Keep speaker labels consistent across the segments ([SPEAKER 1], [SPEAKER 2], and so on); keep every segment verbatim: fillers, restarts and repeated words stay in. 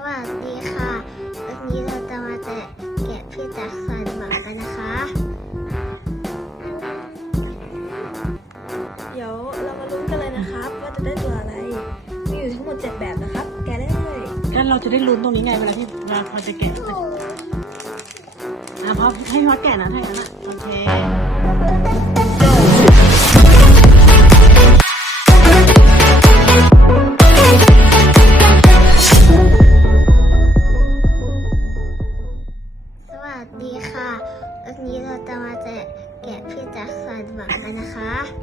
[SPEAKER 1] วัสดีค่ะวันนี้เราจะมาแกะแกะพี่แจ็คสันหวังกันนะคะ
[SPEAKER 2] เดี๋ยวเรามาลุ้นกันเลยนะครับว่าจะได้ตัวอะไร มีอยู่ทั้งหมดเจ็ดแบบนะครับ แกะได้เลย
[SPEAKER 3] งั้นเราจะได้ลุ้นตรงนี้ไงเวลาที่เราพอจะแกะอ่ะพอให้พอแกะนะถ้าอย่างนั้นอ่ะโอเค
[SPEAKER 1] สวัสดีค่ะวันนี้เราจะมาแกะแกะพี่แจ็คสันหวังกันนะคะ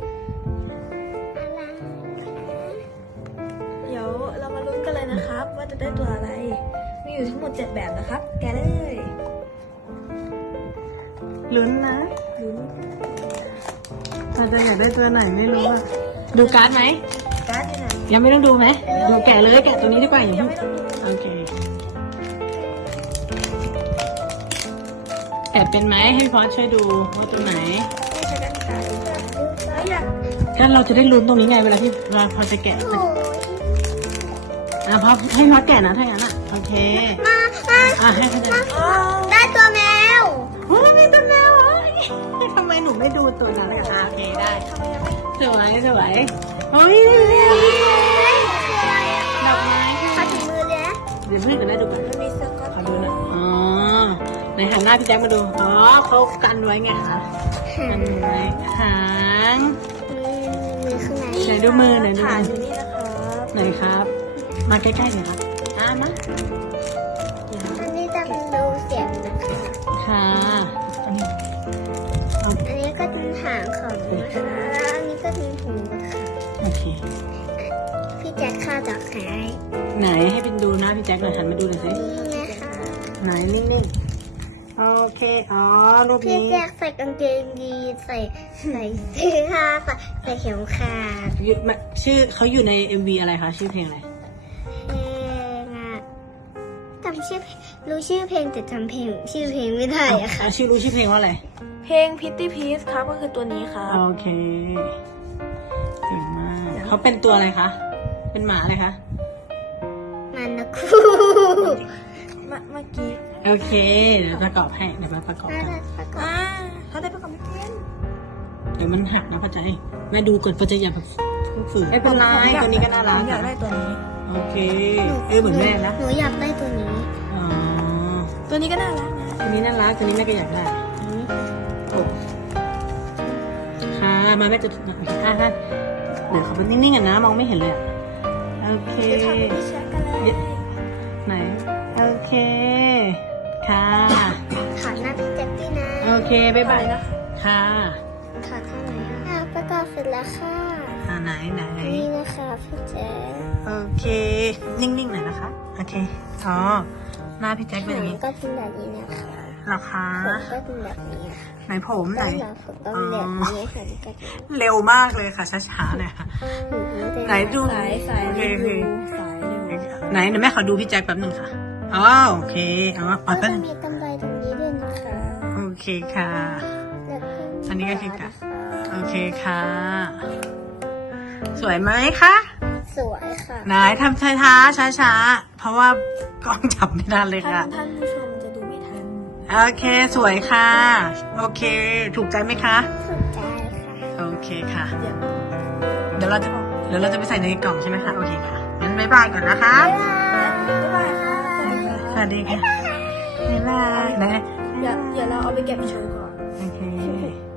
[SPEAKER 2] เดี๋ยวเรามาลุ้นกันเลยนะครับว่าจะได้ตัวอะไร มีอยู่ทั้งหมดเจ็ดแบบนะครับ แกะได้เลย
[SPEAKER 3] ลุ้นนะ
[SPEAKER 2] ลุ้น
[SPEAKER 3] เราจะอยากได้ตัวไหนไม่รู้อ่ะดูการ์ดไหม
[SPEAKER 2] การ์ดอยู่ไหน
[SPEAKER 3] ยังไม่ต้องดูไหมดูแกะเลยแกะตัวนี้ดีกว่าอย่าง
[SPEAKER 2] ยัง
[SPEAKER 3] นี้
[SPEAKER 2] ไม่ต้องดู
[SPEAKER 3] โอเคแกะเป็นไหมให้พอช่วยดูว่าตัวไหน
[SPEAKER 2] ไม่ใช่กันค่ะแล้วอยาก
[SPEAKER 3] งั้นเราจะได้ลุ้นตรงนี้ไงเวลาที่เราพอจะแกะ
[SPEAKER 1] โอ้ย
[SPEAKER 3] อ่ะพอให้พอแกะนะถ้าอย่างนั้นอ่ะโอเค
[SPEAKER 1] มามา
[SPEAKER 3] อ่ะให้พอจะ
[SPEAKER 2] อ๋อ
[SPEAKER 1] ได้ตัวแมว
[SPEAKER 3] โอ้ยมีตัวแมวเหรอทำไมหนูไม่ดูตัวนั้นอ่ะโอเคได้
[SPEAKER 2] ทำไมยังไม่
[SPEAKER 3] สวยสวยโอ้ยดอกไม้
[SPEAKER 1] ขอ
[SPEAKER 3] ค่ะ
[SPEAKER 1] ถึงมือเลยนะ
[SPEAKER 3] เดี๋ยวเพื่อนกันได้ดูกัน
[SPEAKER 2] มันมีเสื้อก๊อต
[SPEAKER 3] ขอดูหนะอ๋อในหันหน้าพี่แจ๊คมาดูอ๋อเขากันไว้ไงคะกันไว้หาง
[SPEAKER 1] มือข้างใน
[SPEAKER 3] ไหนดูมือไหนดู
[SPEAKER 2] ฐาน
[SPEAKER 3] มื
[SPEAKER 2] อยู่
[SPEAKER 3] อ
[SPEAKER 2] นี่นะครับ
[SPEAKER 3] ไหนครับ มาใกล้ๆหน่อยครับอ่ะมา
[SPEAKER 1] อันนี้จะเป็นรูเสียงนะคะ
[SPEAKER 3] ค่ะอันนี้เอา
[SPEAKER 1] อันนี้ก็เป็นหางของนะคะแล้วอันนี้ก็เป็นหูค่ะ
[SPEAKER 3] โอเค
[SPEAKER 1] พี่แจ็คข้าวดอกหาย
[SPEAKER 3] ไหนให้เป็นดูหน้าพี่แจ๊คหน่อยหันมาดูหน่อยสิ
[SPEAKER 1] นี่นะคะ
[SPEAKER 3] ไหนนิ่งๆโอเคอ๋อรูป
[SPEAKER 1] พี่
[SPEAKER 3] นี้
[SPEAKER 1] แจ็คใส่กางเกงยีนใส่ใส่เสื้อใส่ใส่เข็มขัด
[SPEAKER 3] อยู่มาชื่อเขาอยู่ใน เอ็ม วี อะไรคะชื่อเพลงอะไร
[SPEAKER 1] เพลงอะจำชื่อรู้ชื่อเพลงแต่จำเพลงชื่อเพลงไม่ได้อะค่ะ
[SPEAKER 3] อ่ะชื่อรู้ชื่อเพลงว่าอะไร
[SPEAKER 2] เพลง Pretty Please ครับก็คือตัวนี้ครับ
[SPEAKER 3] โอเคเก่งมากเขาเป็นตัวอะไรคะ เป็นหมาอะไรคะ
[SPEAKER 1] มันนะครู
[SPEAKER 2] เมื่อเมื่อกี้
[SPEAKER 3] โอเค เดี๋ยวประกอบให้ เดี๋ยวมาประกอบ
[SPEAKER 1] น่า
[SPEAKER 3] กัน
[SPEAKER 1] จะประกอบ
[SPEAKER 2] อ่าเขาได้ประกอบไม่เป็น
[SPEAKER 3] เดี๋ยวมันหักนะพ่อใจแม่ดูก่อนพ่อใจอย่าแบบฝืนไม่เป็นไรตัวนี้ก็น่ารัก
[SPEAKER 2] ผมอยากได้ตัวนี้
[SPEAKER 3] โอเค เออเหมือนแม่นะ
[SPEAKER 1] หนูอยากได้ตัวนี้
[SPEAKER 3] อ๋อ
[SPEAKER 2] ตัวนี้ก็น่ารักนะ
[SPEAKER 3] ตัวนี้น่ารัก ตัวนี้แม่ก็อยากได้โอ้ค่ะ มาแม่จะโอเคค่ะค่ะเดี๋ยวเขาเป็นนิ่งๆกันนะ มองไม่เห็นเลยอะโอเค
[SPEAKER 2] เดี๋ยวทำเป็นที่แชทกันเลย
[SPEAKER 3] ไหน โอเค ค่ะ
[SPEAKER 1] ถอดหน้าพี่แจ็คด้วยนะ
[SPEAKER 3] โอเค บ๊ายบาย
[SPEAKER 2] นะ
[SPEAKER 3] ค่ะ
[SPEAKER 1] ถอดท่าไหนอะอ่ะประกอบเสร็จแล้วค่ะ
[SPEAKER 3] อ่าไหนไหน
[SPEAKER 1] นี่นะคะพี่แจ็ค
[SPEAKER 3] โอเค นิ่งๆหน่อยนะคะ โอเค อ๋อ หน้าพี่แจ็คเป็นอย่างนี้
[SPEAKER 1] ก็เป็นแบบนี้นะคะ
[SPEAKER 3] เหรอคะ
[SPEAKER 1] ผมก็เป็นแบบนี้ค่ะ
[SPEAKER 3] ไหนผมไหน
[SPEAKER 1] ต้นหลังผมก็เป็นแบบนี้ค่ะพี่แจ็ค
[SPEAKER 3] เร็วมากเลยค่ะ ช้าๆหน่อยค่ะ ไหนดู
[SPEAKER 2] สายสาย
[SPEAKER 3] โอเค
[SPEAKER 2] รี
[SPEAKER 3] โอเค
[SPEAKER 2] วิวสายรีวิว
[SPEAKER 3] ไหนเดี๋ยวแม่ขอดูพี่แจ็คแป๊บหนึ่งค่ะ อ๋อ โอเค อ๋อ
[SPEAKER 1] ก็
[SPEAKER 3] อ๋อ
[SPEAKER 1] จะ
[SPEAKER 3] แป๊บ
[SPEAKER 1] มีกำไรตรงนี้ด้วยนะคะ
[SPEAKER 3] โอเคค่ะ
[SPEAKER 1] แล้วก็
[SPEAKER 3] อันนี้ก็คือ
[SPEAKER 1] ค่ะ
[SPEAKER 3] โอเคค่ะ สวยไหมคะ
[SPEAKER 1] สวยค่ะ
[SPEAKER 3] ไหนทำช้าๆช้าๆ เพราะว่ากล้องจับไม่ทันเลย
[SPEAKER 2] ท่า
[SPEAKER 3] ค่ะ
[SPEAKER 2] นท่านผู้ชมจะดูไม่ทัน
[SPEAKER 3] โอเค สวยค่ะ โอเค ถูกใจไหมคะ
[SPEAKER 1] สนใจค่ะ
[SPEAKER 3] โอเคค่ะ
[SPEAKER 2] เดี๋ยว
[SPEAKER 3] เดี๋ยวเราจะ เดี๋ยวเราจะไปใส่ในกล่องใช่ไหมคะ โอเคค่ะ งั้นบ๊ายบายก่อนนะคะ
[SPEAKER 2] บ๊ายบายค่ะ
[SPEAKER 3] สวัสดีค่ะ บ๊ายบายนะ
[SPEAKER 2] เดี๋ยวเดี๋ยวเราเอาไปเก็บโชว์ก่อน
[SPEAKER 3] โอเค